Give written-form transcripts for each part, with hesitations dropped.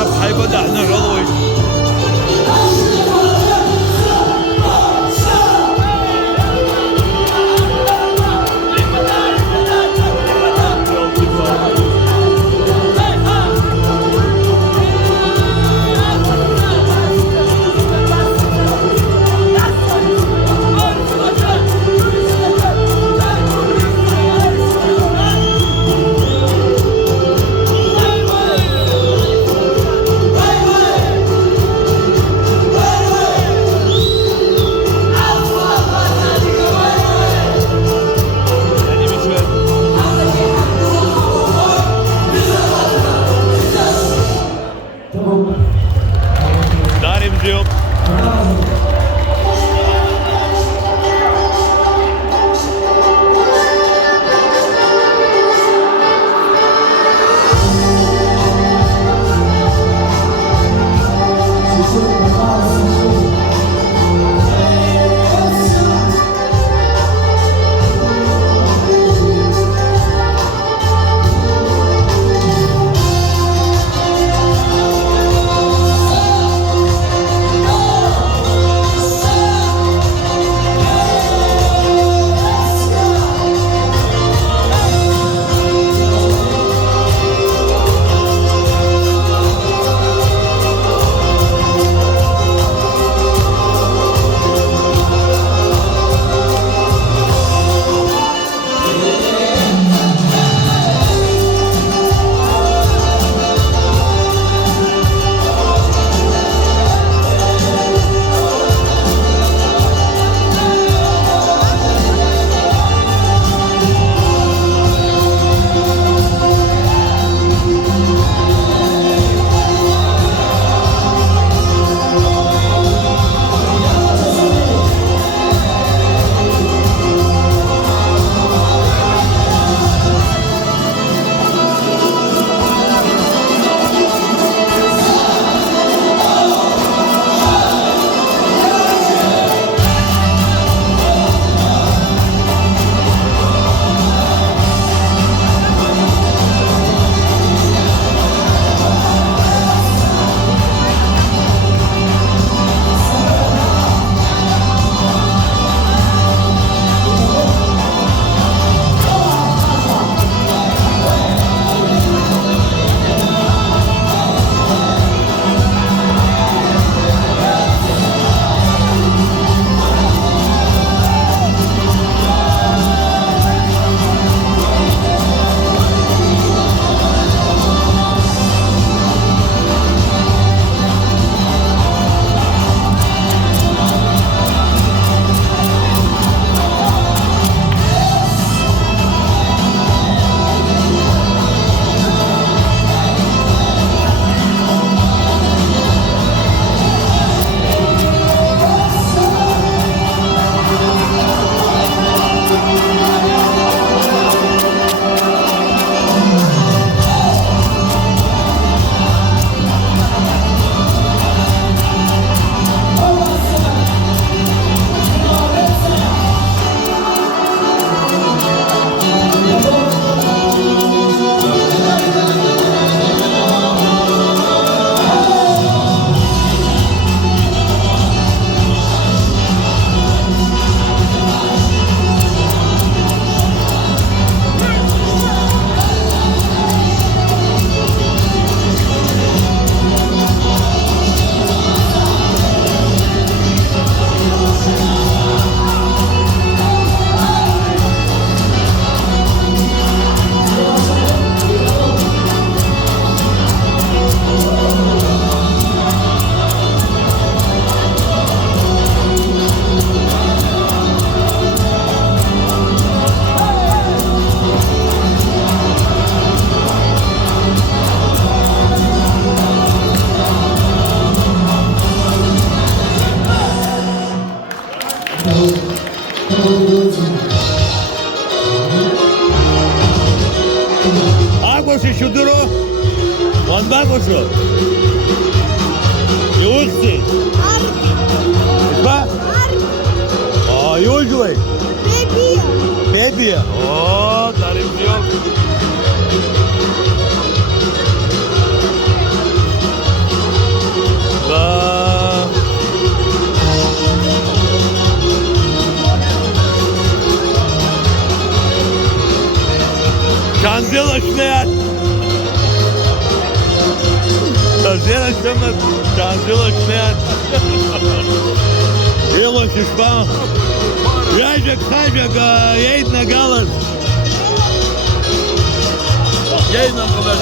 الشباب حيبدأ العضوي. Darim diyor. Agosy siuduro, on bagosy. Yolsi. Ba? Yolcuy. Baby. Oh, tarif yok. شمت شانزلك شنان يلا ششبان ياجك خاجك يايدنا قالت ياينا قبل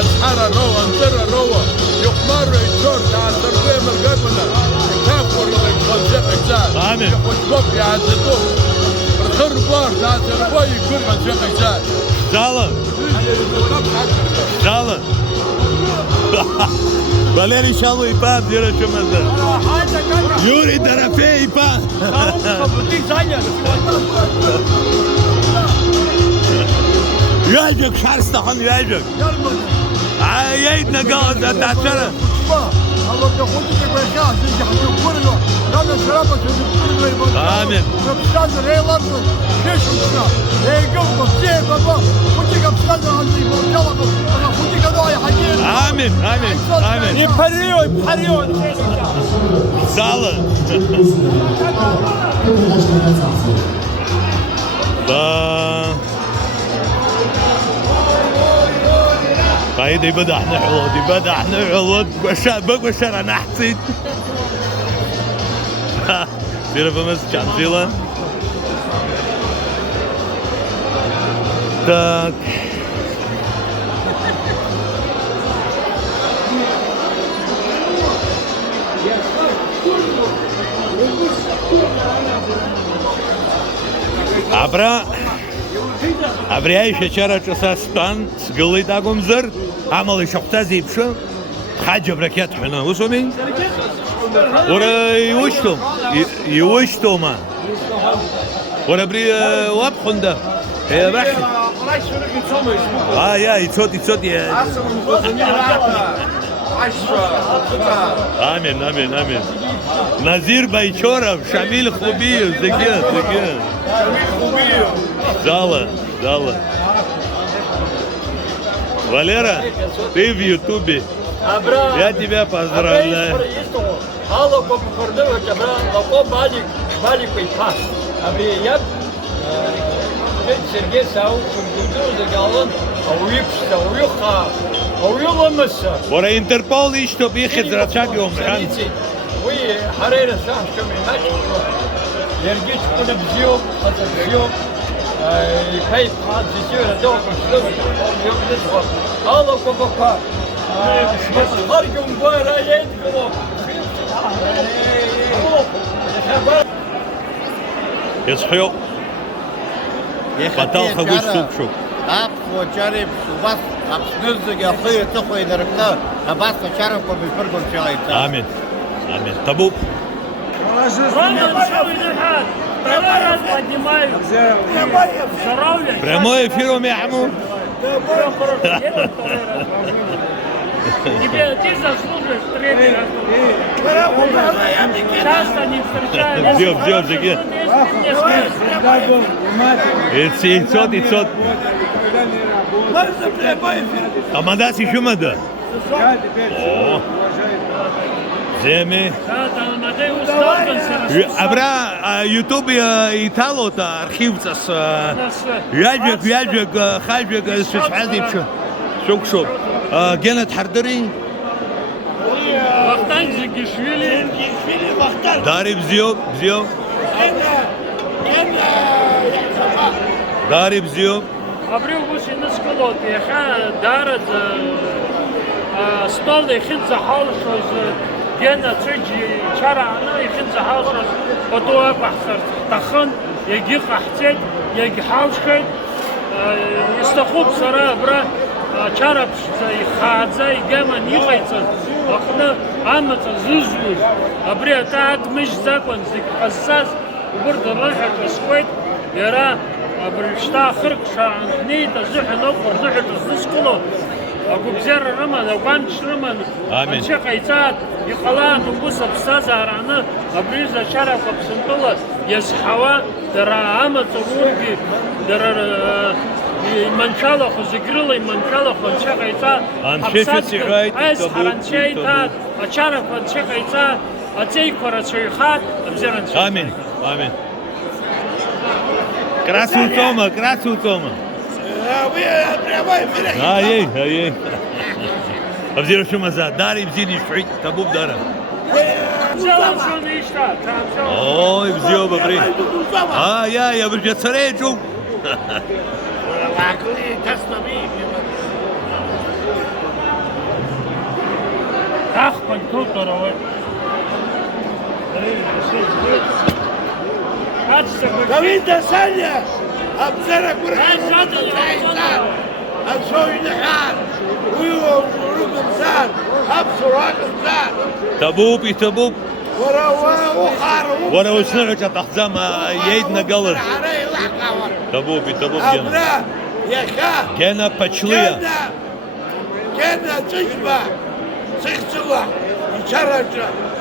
أسحار الروى أنتر الروى يقمر يجور تعال تروي مرقبنا كافور يخلصك إجزاء آمين يخلصك يعزدوك الخربار تعال تروي يكون خلصك إجزاء Sağ Sağ Valeri Şalı İpan diyor açımızda. Yuri Darafe İpan. يعجبك حارس طحن يعجبك عيدنا قاعد تعترف آمين آمين آمين آمين يبحريون سالم قايد يبدأ نحوض يبدأ نحوض بقى شرع نحسين سيرة بمس كان زيلا تاك عبري أي شجرة جسستان سقلي داقم زر عمل شقتازي بشو حاجة بركات حنا وسمي ورا يوشتو ما ورا بري وابخن ده يا بخ يا يتصوت يا آمين آمين آمين نزير بايشورة شامل خوبيو زكيان زالة Валера, ты в Ютубе. Я тебя поздравляю. ورا انتربول يشتو بيخد راتشاك يوم كان. يرجيش كنا بزيوم خاطر بزيوم كيف حد يصير هذوك الشلوك يوم نصبر الله كوكا خرجوا مباراه يدكم يصحيوا قتال خبوش سوق أبو جارب وبس أبسنزق يا أخي تخوي دركنا أباس شاركوا بالفرق شايف آمين طبوب прямой эфир у меня Амур. Ты заслуживаешь третий раз. Часто не встречаешь. Ждем, Жиги. Ицот. Амадас еще мада. О. Земи. Абра YouTube Италота архивцас яджек хажек сфадипш шок гена тхардри Вахтанг Зигишвили Дариб зио Дариб зио Абрил бушина сколот яха дарад стол ихин захалшоз Гена цэжи чарана ихин захалшоз потоа бахсар тахан яги қахцет яги халшхет истахуб сара абра чарап хадза игама нихайца ахна амата зузу абри атат миш закон зик хассас убрда раха касвет яра абришта хырк шаанни тазух нокор зухт зискуло أقول بزر رمان أو بانش رمان آمين شيخ عيساد يخلان نقص بستاذ عرانا أبريزا شرف بسنطلة يزحوا درا عامة تقولي درا منشالة خزقرلي منشالة خنشيخ عيساد أنشيخ عيساد أز حرانشيخ أشرف أنشيخ عيساد أتي كراشيخات بزر أنشيخ آمين كراسو توما ей. أبزير شو مزاد داري بزيني شوي تبوب دارا Tamam şunu işte. Tamam. أوه بزيو ببري يا برجع سريجو Ach, mein Gott, oder was? Davide Saglia, أبصرك ورحمة أبصر نحال ويوم إنسان أبصر هذا إنسان تبوب ورا وسنعك تحزم يدنا قلر تبوب جنا أبناء يا خا كان باتشليا كان تشبع سيخسوا يشرج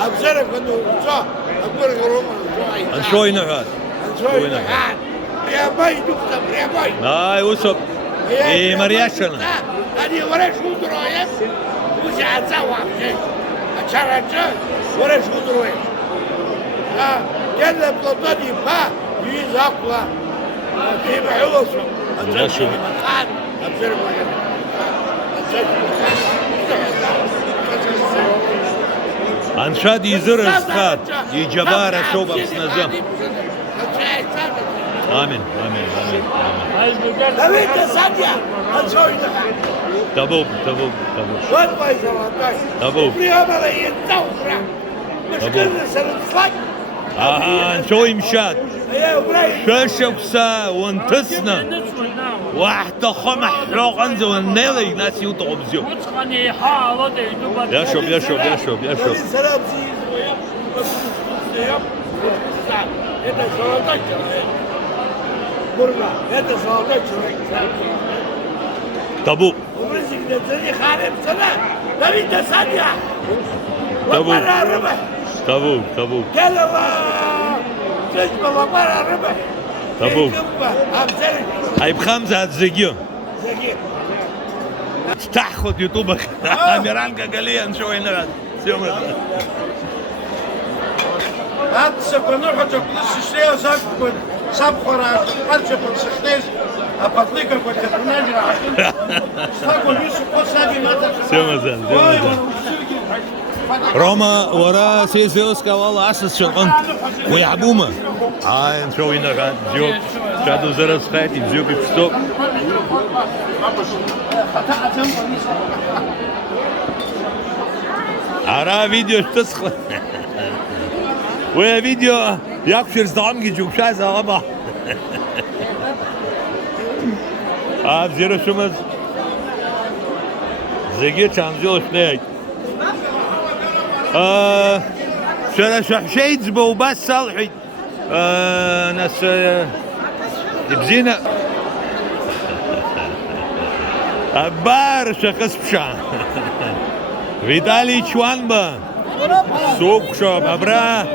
أبصرك إنه صح أقول لك روما شوي نحات شوي نحال يا باي دكتور يا باي هاي وسب إيه مرياشنا أنا ولا شو دراية وش عزوا شيء أشرج ولا شو دراية كان بلطني با يزاقوا في بحوصه لا شو. أبصر أنشاد يزر السخات يجبار شوب أبسنزم آمين لبيت سادية هتسوي لك تبوب وين ما يسوي تبوب بريها ملايين توفرة مش كل سنة صلاك نشوي مشات يا إبراهيم شاشوكسا وانتسنا واحدة خمح لو غنزة والنيلي ناس يوطعوا بزيو يا شوب سلام زيز ويب هذا صوتك برنا هذا صوتك تبوب ورزق نزلي خارب سنة لبيت سادية تبوب. ومرة ربح تبوب قال الله تجمع ومرة ربح تبوب. أبصرك هاي بخمسة هتزيجيو زكي تاخد يوتيوبك ميرانكا قاليا نشوي نغاد سيوم هات سكونو حتى كل شيء سكون سبخرا قلت كل شيء أبطلك كنت نجرا سكون يوسف سابي ما سيوم روما ورا سيسيوسكا والله أسس شغل ويعبومة هاي نشوي نغاد زيوب شادو زرس خاتي زيوب بستوب أرى فيديو تسخن ويا فيديو يكشر زعم جيجوك شايزة غبا زيرو شمز زيجي تشانزيو شنيك شرا شحشيت زبو بس صالحي ناس بزينة بار شخص بشان فيتالي شوانبا سوق شو بابرا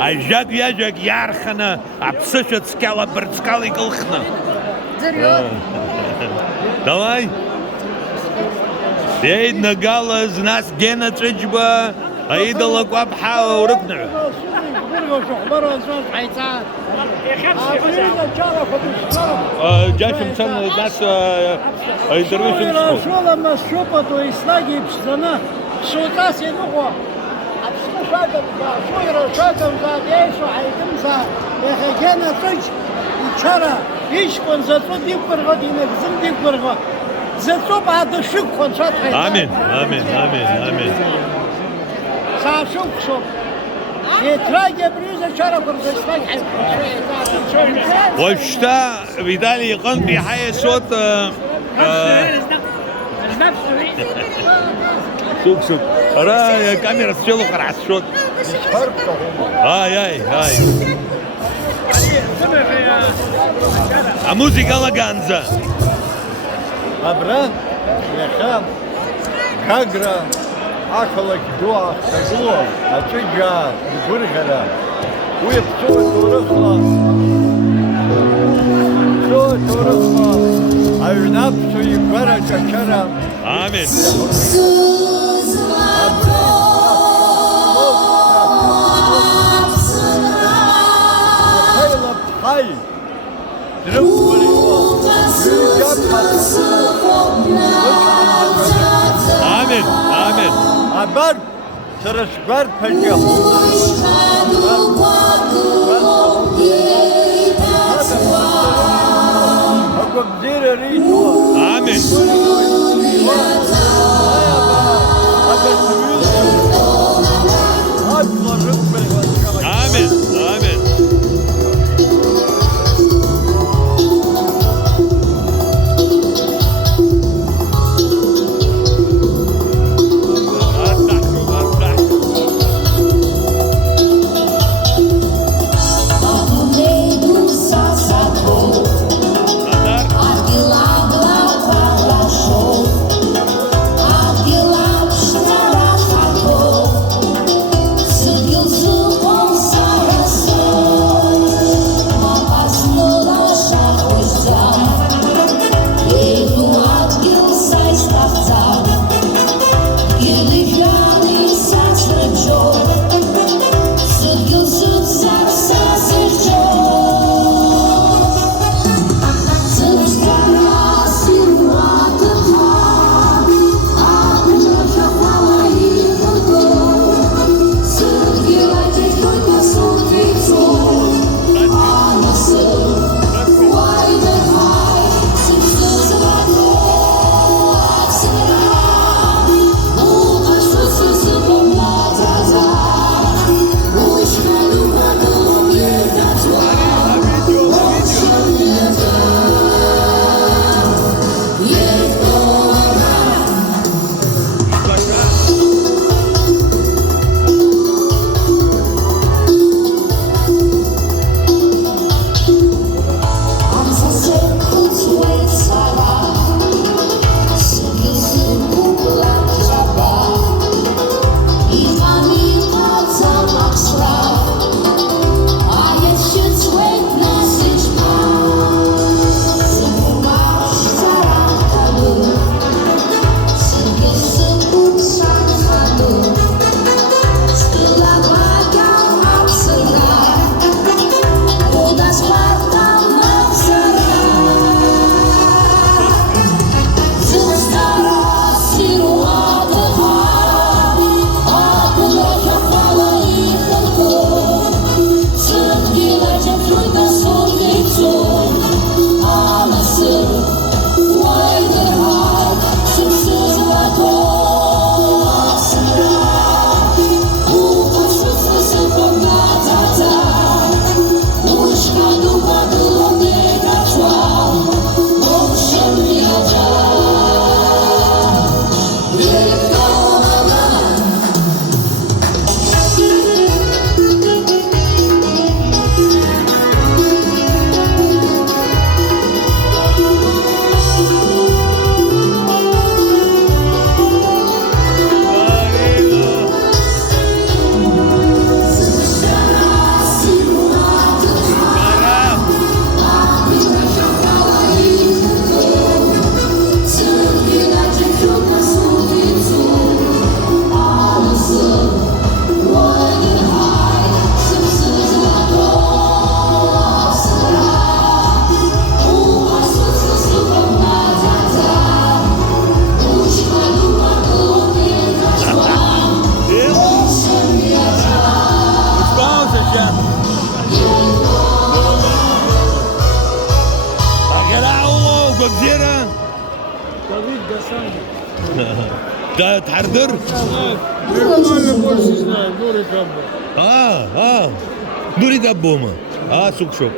اجاك ياجاك يارخنا ابسشت سكالا برتسكالي قلخنا давай يدنا قالز ناس جينا تجبا ايدلا قبحة وركنا جاش مثلا ناس يدروش شو لما شوبتو يسلاقي بشتنا شو تاس ينقوا شو يرشاتهم زاد ايشو حيتم زاد يخيجانا تج يتشارا ايش كون زاتو ديب برغو دينك زم ديب برغو زاتو بعد الشك كون شات حيتم امين ساشوك شوك يتراجع بريزة شارا برزة يسلاقي حيتم وشتا بدالي يقن بحي صوت سوق را كاميرا تشيلو قرع الصوت هاي موسيقى لاغانزا أبران يا خام كاغرا أكلك دوا تقلو أتجا ببرغلا ويبتو تورخلا أعناب سيكورا شكرا امين هاي درب امين عبر ترش برد پجه حكم زير ريت آمين آمين آمين جزيرة تحضر دوري دبومة سوق شوك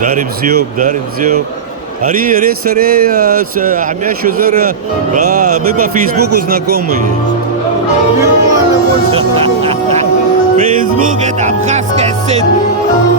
دارب زيوب Ари Хамяшу Зара, мы по Фейсбуку знакомые. Фейсбук это абхазская сеть.